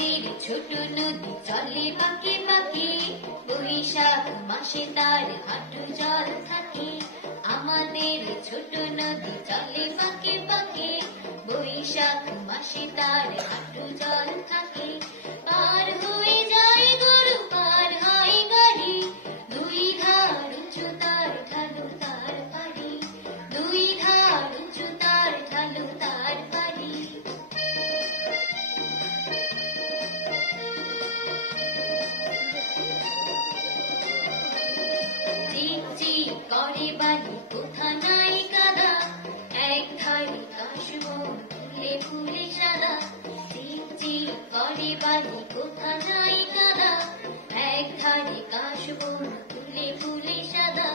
আমাদের ছোট নদী চলে বাঁকে বাঁকে, বৈশাখ মাসে তার হাঁটু জল থাকে। আমাদের ছোট নদী চলে বাঁকে বাঁকে, বৈশাখ মাসে তার হাঁটু জল থাকে। পার হয়ে যায় গরু, পার হয় গাড়ি, দুই ধার উঁচু তার ঢালু তার বাড়ি, দুই ধার উঁচু তার ঢালু তার বাড়ি। চিক চিক করে বালি, কোথা নাই কাদা, এক ধারে কাশবন ফুলে ফুলে সাদা। চিক চিক করে বালি, কোথা নাই কাদা, এক ধারে কাশবন ফুলে ফুলে সাদা।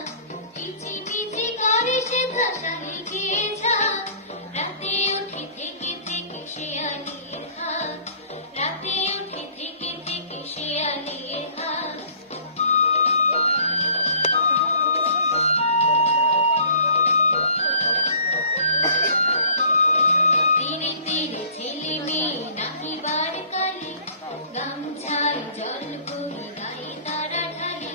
পিচি পিচি করে সেথা শালিকে ঝাঁক, রাতে উঠে থেকে থেকে শেয়ালের হাক, রাতে উঠে থেকে থেকে শেয়ালের হাক। তীরে তীরে ছেলে মেয়ে নাহিবার কালে, গামছায় জল ভরে গায়ে তারা ঢালে।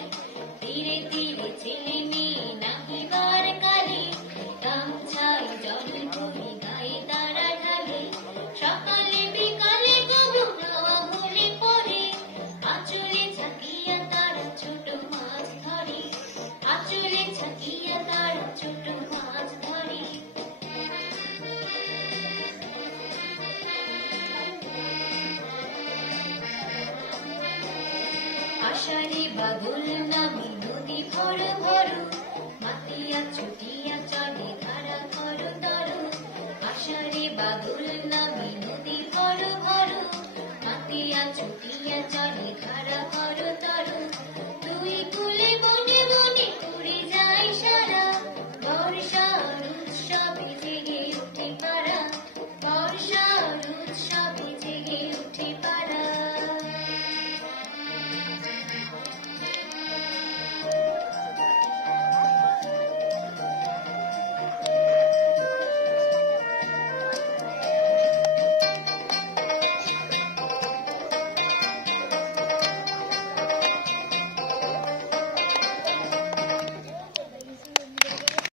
তীরে তীরে ছেলে মেয়ে নাহিবার কালে, গামছায় জল ভরে গায়ে তারা ঢালে। সকালে বিকালে কবু খাওয়া হলে পরে, আঁচলে ঝাঁকিয়া তারা ছোট মাছ ধরে, আঁচলে ঝাঁকিয়া তারা ছোট মাছ ধরে। আষাঢ়ে বাদল নামে নদী ভর ভর, মাতিয়া ছোট